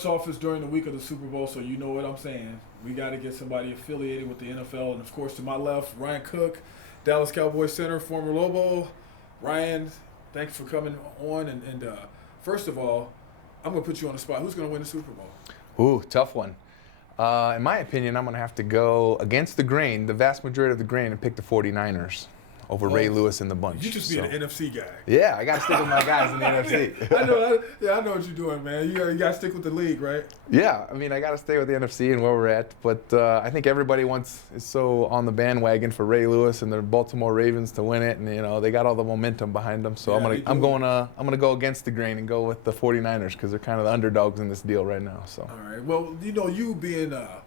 front office during the week of the Super Bowl, so you know what I'm saying. We got to get somebody affiliated with the NFL. And, of course, to my left, Ryan Cook, Dallas Cowboys center, former Lobo. Ryan, thanks for coming on. And first of all, I'm going to put you on the spot. Who's going to win the Super Bowl? Ooh, tough one. In my opinion, I'm going to have to go against the grain, the vast majority of the grain, and pick the 49ers over Ray Lewis and the bunch. You just be an NFC guy. Yeah, I got to stick with my guys in the NFC. I know what you're doing, man. You got to stick with the league, right? Yeah, I mean, I got to stay with the NFC and where we're at. But I think everybody is so on the bandwagon for Ray Lewis and the Baltimore Ravens to win it, and they got all the momentum behind them. So Yeah, I'm gonna go against the grain and go with the 49ers because they're kind of the underdogs in this deal right now. So. All right. Well, you being a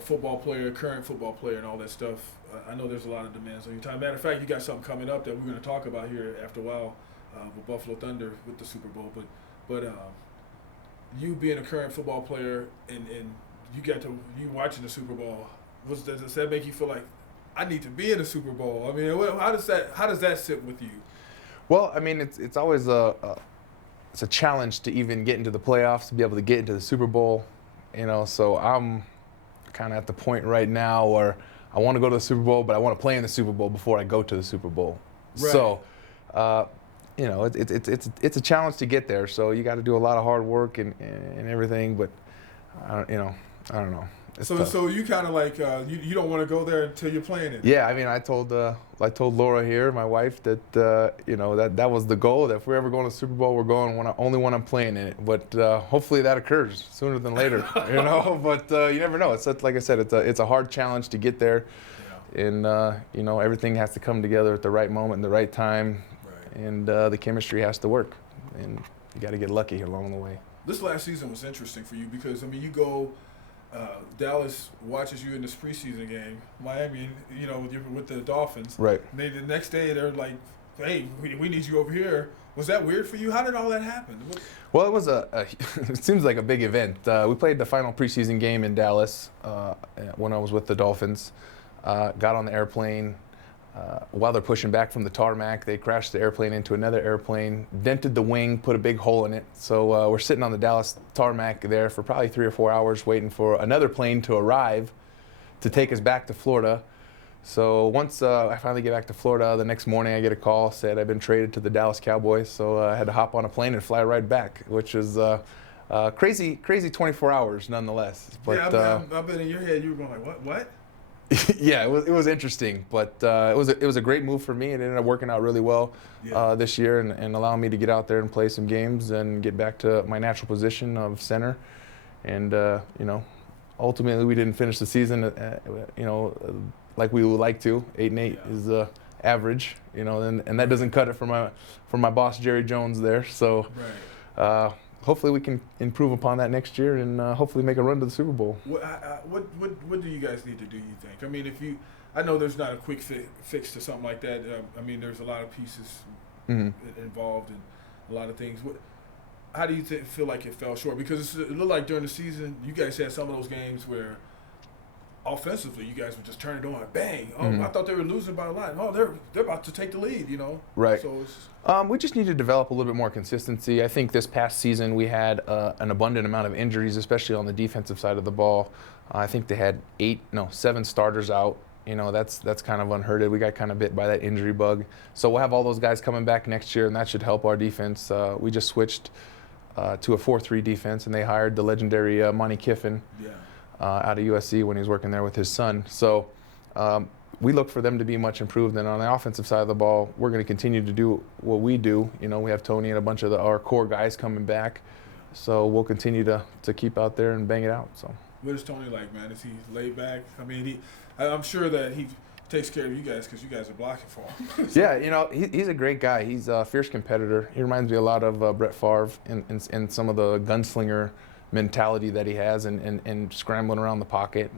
football player, current football player, and all that stuff. I know there's a lot of demands on your time. Matter of fact, you got something coming up that we're going to talk about here after a while with Buffalo Thunder with the Super Bowl. But you being a current football player and you watching the Super Bowl, does that make you feel like I need to be in the Super Bowl? I mean, how does that sit with you? Well, I mean, it's always it's a challenge to even get into the playoffs, to be able to get into the Super Bowl. So I'm kind of at the point right now where I want to go to the Super Bowl, but I want to play in the Super Bowl before I go to the Super Bowl. Right. So, it's a challenge to get there. So you got to do a lot of hard work and everything. But I don't know. So you kind of like you don't want to go there until you're playing it. Yeah, I mean, I told Laura here, my wife, that that was the goal. That if we're ever going to the Super Bowl, we're going only when I'm playing in it. But hopefully that occurs sooner than later. But you never know. It's like I said, it's a hard challenge to get there, and everything has to come together at the right moment, and the right time, and the chemistry has to work, and you got to get lucky along the way. This last season was interesting for you because you go. Dallas watches you in this preseason game. Miami, with the Dolphins. Right. And the next day they're like, "Hey, we need you over here." Was that weird for you? How did all that happen? Well, it was it seems like a big event. We played the final preseason game in Dallas when I was with the Dolphins. Got on the airplane. While they're pushing back from the tarmac, they crashed the airplane into another airplane, dented the wing, put a big hole in it. So we're sitting on the Dallas tarmac there for probably 3 or 4 hours waiting for another plane to arrive to take us back to Florida. So once I finally get back to Florida, the next morning I get a call, said I've been traded to the Dallas Cowboys. So I had to hop on a plane and fly right back, which is crazy 24 hours nonetheless. But, yeah, I bet in your head you were going like, what? Yeah, it was interesting, but it was a great move for me. It ended up working out really well this year and allowing me to get out there and play some games and get back to my natural position of center. And ultimately we didn't finish the season, like we would like to. 8-8 is average, and that doesn't cut it for my boss Jerry Jones there. So. Right. Hopefully we can improve upon that next year and hopefully make a run to the Super Bowl. What do you guys need to do, you think? I mean, I know there's not a quick fix to something like that. I mean, there's a lot of pieces involved and a lot of things. How do you feel like it fell short? Because it looked like during the season, you guys had some of those games where offensively, you guys would just turn it on, bang. Oh, I thought they were losing by a lot. Oh, they're about to take the lead, Right. So we just need to develop a little bit more consistency. I think this past season we had an abundant amount of injuries, especially on the defensive side of the ball. I think they had 7 starters out. That's kind of unheard of. We got kind of bit by that injury bug. So we'll have all those guys coming back next year, and that should help our defense. We just switched to a 4-3 defense, and they hired the legendary Monty Kiffin. Out of USC when he was working there with his son. So we look for them to be much improved. And on the offensive side of the ball, we're going to continue to do what we do. We have Tony and a bunch of our core guys coming back. So we'll continue to keep out there and bang it out. So. What is Tony like, man? Is he laid back? I mean, I'm sure that he takes care of you guys because you guys are blocking for him. Yeah, he's a great guy. He's a fierce competitor. He reminds me a lot of Brett Favre in some of the gunslinger mentality that he has and scrambling around the pocket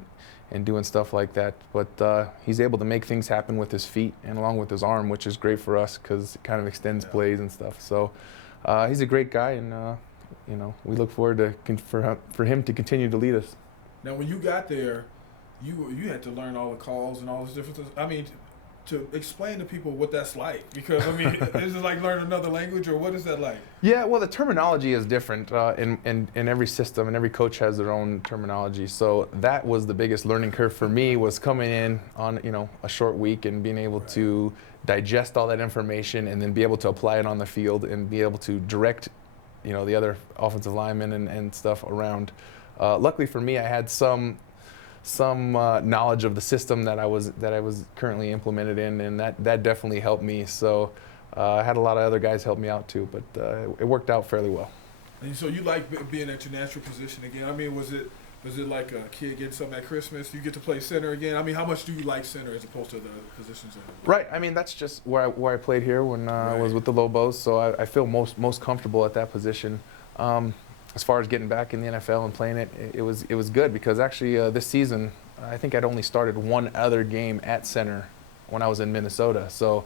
and doing stuff like that. But he's able to make things happen with his feet and along with his arm, which is great for us because it kind of extends plays and stuff. So he's a great guy, and we look forward for him to continue to lead us. Now, when you got there, you had to learn all the calls and all those different things. I mean, to explain to people what that's like, because I mean, is it like learning another language, or what is that like? Yeah, well, the terminology is different in every system, and every coach has their own terminology. So that was the biggest learning curve for me, was coming in on a short week and being able to digest all that information and then be able to apply it on the field and be able to direct the other offensive linemen and stuff around. Luckily for me, I had some knowledge of the system that I was currently implemented in, and that definitely helped me. So I had a lot of other guys help me out too, but it worked out fairly well. And so you like being at your natural position again? I mean, was it like a kid getting something at Christmas? You get to play center again? I mean, how much do you like center as opposed to the positions? Right. I mean, that's just where I played here when I was with the Lobos, so I feel most comfortable at that position. As far as getting back in the NFL and playing it was good, because actually this season I think I'd only started one other game at center when I was in Minnesota. So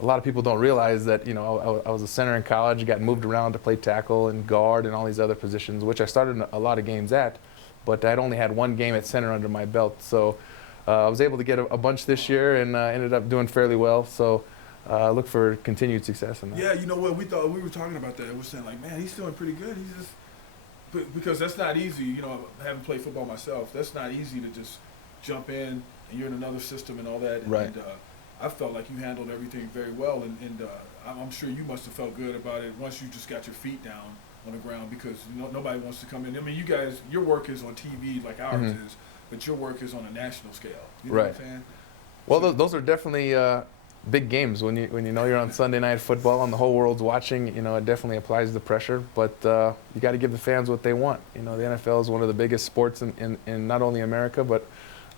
a lot of people don't realize that I was a center in college, got moved around to play tackle and guard and all these other positions, which I started a lot of games at, but I'd only had one game at center under my belt. So I was able to get a bunch this year and ended up doing fairly well. So look for continued success in that. Yeah, you know what, we were talking about that. We're saying like, man, he's doing pretty good. He's just, because that's not easy. Having played football myself, that's not easy to just jump in and you're in another system and all that. Right. And I felt like you handled everything very well, and I'm sure you must have felt good about it once you just got your feet down on the ground, because nobody wants to come in. I mean, you guys, your work is on TV like ours is, but your work is on a national scale. You know what I'm saying? Well, those are definitely big games when you you're on Sunday Night Football and the whole world's watching. It definitely applies the pressure, but you got to give the fans what they want. The NFL is one of the biggest sports in not only America but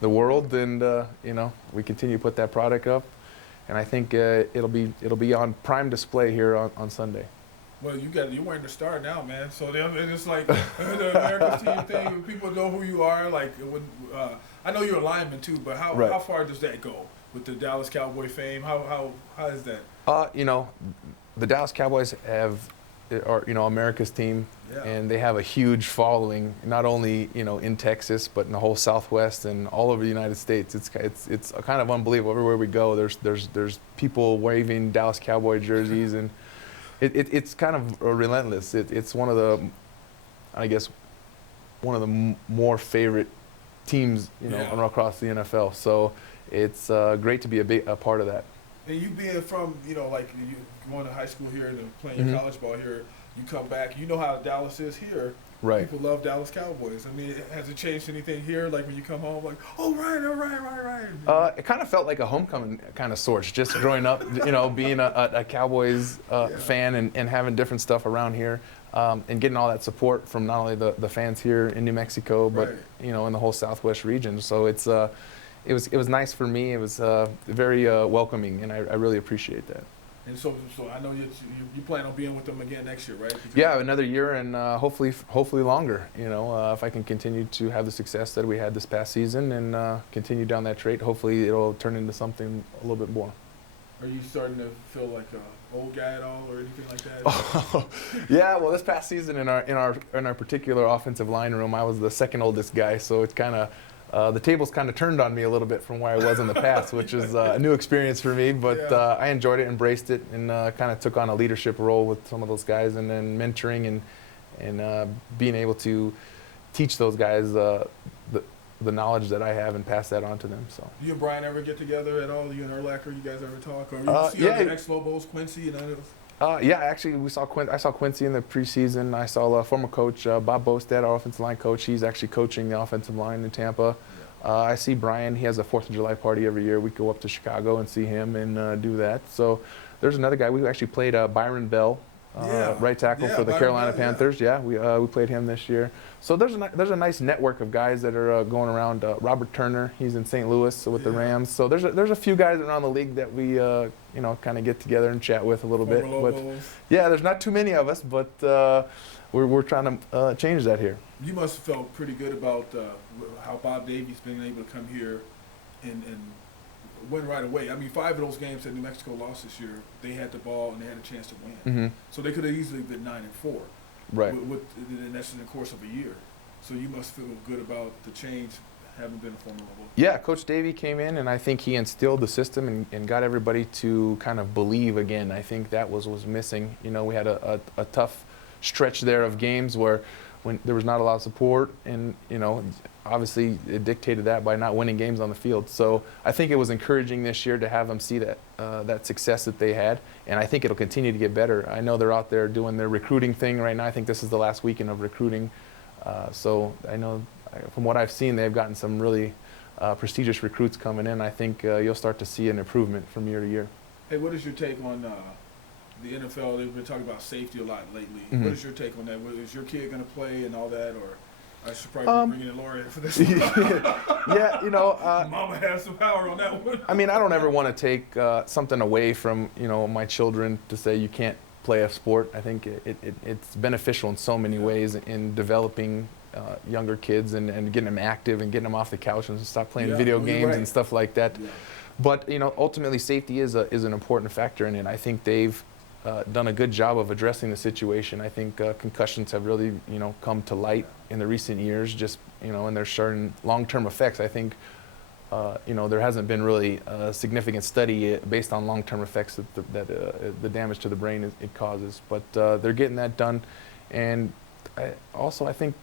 the world, and we continue to put that product up, and I think it'll be on prime display here on Sunday. Well, you're wearing the star now, man. So it's like the America's team thing. People know who you are. Like, I know you're a lineman too, but how far does that go with the Dallas Cowboy fame? How is that? The Dallas Cowboys are America's team, and they have a huge following, not only in Texas but in the whole Southwest and all over the United States. It's kind of unbelievable. Everywhere we go, there's people waving Dallas Cowboy jerseys, and it's kind of relentless. It's one of the, I guess, one of the more favorite teams across the NFL. So it's great to be a part of that. And you being from, like you going to high school here and playing your college ball here, you come back, you know how Dallas is here. Right. People love Dallas Cowboys. I mean, has it changed anything here? Like when you come home, like, oh, right. It kind of felt like a homecoming kind of sorts, just growing up, being a Cowboys fan and having different stuff around here, and getting all that support from not only the fans here in New Mexico, but, in the whole Southwest region. So it was nice for me. It was very welcoming, and I really appreciate that. And so I know you plan on being with them again next year, right? Yeah, another year, and hopefully longer. If I can continue to have the success that we had this past season and continue down that trait, hopefully it'll turn into something a little bit more. Are you starting to feel like an old guy at all, or anything like that? Yeah. Well, this past season in our particular offensive line room, I was the second oldest guy, so it's kind of. The tables kind of turned on me a little bit from where I was in the past, which is a new experience for me, but I enjoyed it, embraced it, and kind of took on a leadership role with some of those guys, and then mentoring and being able to teach those guys the knowledge that I have and pass that on to them. So. Do you and Brian ever get together at all? You and Urlacher, you guys ever talk? Or you see other ex-Lobos, Quincy and others? Actually, I saw Quincy in the preseason. I saw former coach Bob Bostad, our offensive line coach. He's actually coaching the offensive line in Tampa. I see Brian. He has a 4th of July party every year. We go up to Chicago and see him and do that. So there's another guy. We actually played Byron Bell, right tackle for the Byron Carolina Panthers. Yeah, we played him this year. So there's a nice network of guys that are going around. Robert Turner, he's in St. Louis with the Rams. So there's a few guys around the league that we kind of get together and chat with a little bit. But there's not too many of us, but we're trying to change that here. You must have felt pretty good about how Bob Davies been able to come here and win right away. I mean, 5 of those games that New Mexico lost this year, they had the ball and they had a chance to win. Mm-hmm. So they could have easily been 9-4. Right. And that's in the course of a year. So you must feel good about the change having been a former Lobo? Yeah, Coach Davey came in, and I think he instilled the system and got everybody to kind of believe again. I think that was missing. You know, we had a tough stretch there of games where when there was not a lot of support, and, you know, obviously it dictated that by not winning games on the field. So I think it was encouraging this year to have them see that success that they had, and I think it'll continue to get better. I know they're out there doing their recruiting thing right now. I think this is the last weekend of recruiting. So I know from what I've seen, they've gotten some really prestigious recruits coming in. I think you'll start to see an improvement from year to year. Hey, what is your take on the NFL? They've been talking about safety a lot lately. Mm-hmm. What is your take on that? Is your kid going to play and all that, or I should probably be bringing in Laura for this one? Yeah, you know. Mama has some power on that one. I mean, I don't ever want to take something away from, you know, my children to say you can't play a sport. I think it's beneficial in so many ways in developing younger kids and getting them active and getting them off the couch and stop playing video games and stuff like that. Yeah. But, you know, ultimately safety is an important factor in it. I think they've done a good job of addressing the situation. I think concussions have really, you know, come to light in the recent years, just, you know, and there's certain long-term effects. I think, you know, there hasn't been really a significant study based on long-term effects that the damage to the brain it causes. But they're getting that done. And I think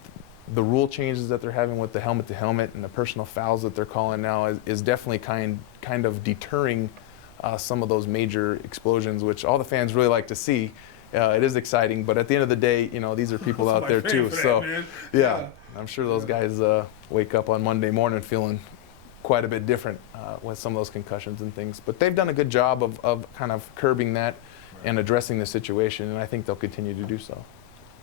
the rule changes that they're having with the helmet-to-helmet and the personal fouls that they're calling now is definitely kind of deterring some of those major explosions, which all the fans really like to see. It is exciting, but at the end of the day, you know, these are people out there too. So, yeah, I'm sure those guys wake up on Monday morning feeling quite a bit different with some of those concussions and things. But they've done a good job of kind of curbing that and addressing the situation, and I think they'll continue to do so.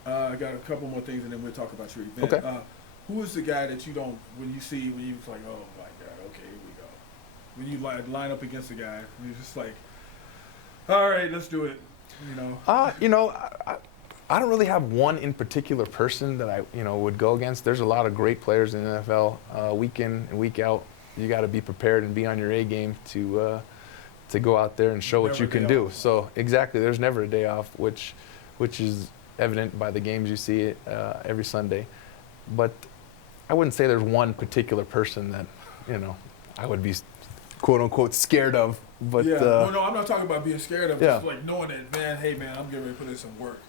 I got a couple more things, and then we'll talk about your event. Okay. Who is the guy that you don't, when you like, oh my God, okay, here we go. When you line up against a guy, and you're just like, all right, let's do it, you know? You know, I don't really have one in particular person that I, you know, would go against. There's a lot of great players in the NFL, week in and week out. You got to be prepared and be on your A game to go out there and show what you can do. So exactly, there's never a day off, which is evident by the games you see every Sunday. But I wouldn't say there's one particular person that, you know, I would be quote unquote scared of. But no, I'm not talking about being scared of. Just like knowing that, man, hey man, I'm getting ready to put in some work.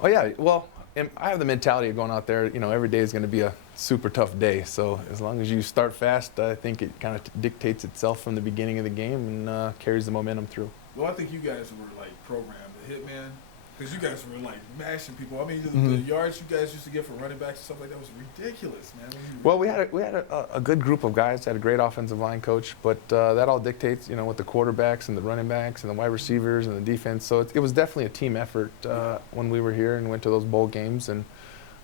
Oh yeah, well, I have the mentality of going out there, you know, every day is going to be a super tough day. So as long as you start fast, I think it kind of dictates itself from the beginning of the game and carries the momentum through. Well, I think you guys were like programmed to hit, man. Because you guys were like mashing people. I mean, the yards you guys used to get for running backs and stuff like that was ridiculous, man. Well, we had a good group of guys. Had a great offensive line coach, but that all dictates, you know, with the quarterbacks and the running backs and the wide receivers and the defense. So it was definitely a team effort when we were here and went to those bowl games. And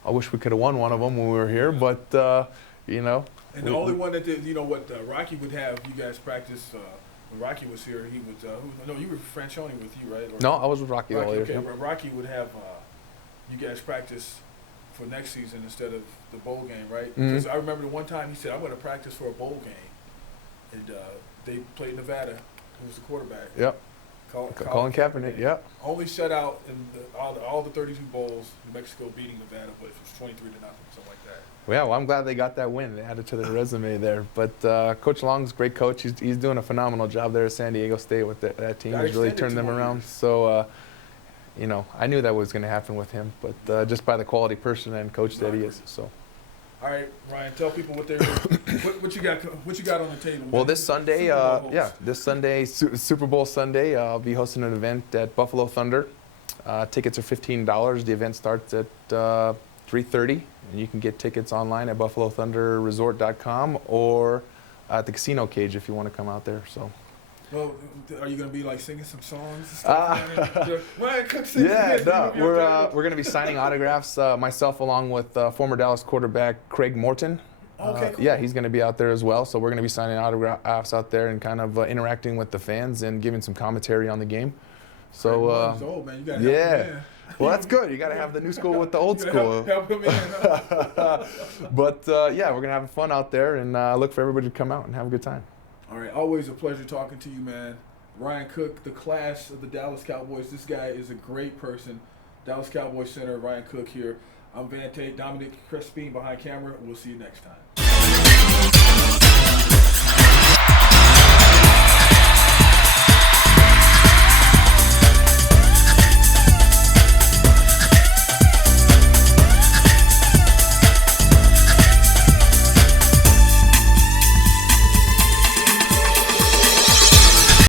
I wish we could have won one of them when we were here, but you know. And the only one that did, you know, what Rocky would have you guys practice. When Rocky was here, he was, no, you were Franchione with you, right? Or no, I was with Rocky all year. Okay, Rocky would have you guys practice for next season instead of the bowl game, right? Because I remember the one time he said, I'm going to practice for a bowl game. And they played Nevada. Who was the quarterback? Yep. Colin Kaepernick, yep. Only shutout in all the 32 bowls, New Mexico beating Nevada, but it was 23-0, something like that. Yeah, well, I'm glad they got that win. They added to their resume there. But Coach Long's a great coach. He's doing a phenomenal job there at San Diego State with that team. He's really turned them around. So, you know, I knew that was going to happen with him, but just by the quality person and coach that he is. So. All right, Ryan, tell people what you got on the table. Man. Well, this Sunday, this Sunday, Super Bowl Sunday, I'll be hosting an event at Buffalo Thunder. Tickets are $15. The event starts at 3:30, and you can get tickets online at buffalothunderresort.com or at the Casino Cage if you want to come out there. So. Well, are you going to be like singing some songs? Ryan Cook sings. Yeah, no, we're going to be signing autographs. Myself, along with former Dallas quarterback Craig Morton. Okay, cool. Yeah, he's going to be out there as well. So we're going to be signing autographs out there and kind of interacting with the fans and giving some commentary on the game. So old, man. You gotta help him in. Well, that's good. You got to have the new school with the old school. Help him in. But yeah, we're going to have fun out there and look for everybody to come out and have a good time. All right, always a pleasure talking to you, man. Ryan Cook, the class of the Dallas Cowboys. This guy is a great person. Dallas Cowboys center, Ryan Cook here. I'm Van Tate, Dominic Crespin behind camera. We'll see you next time.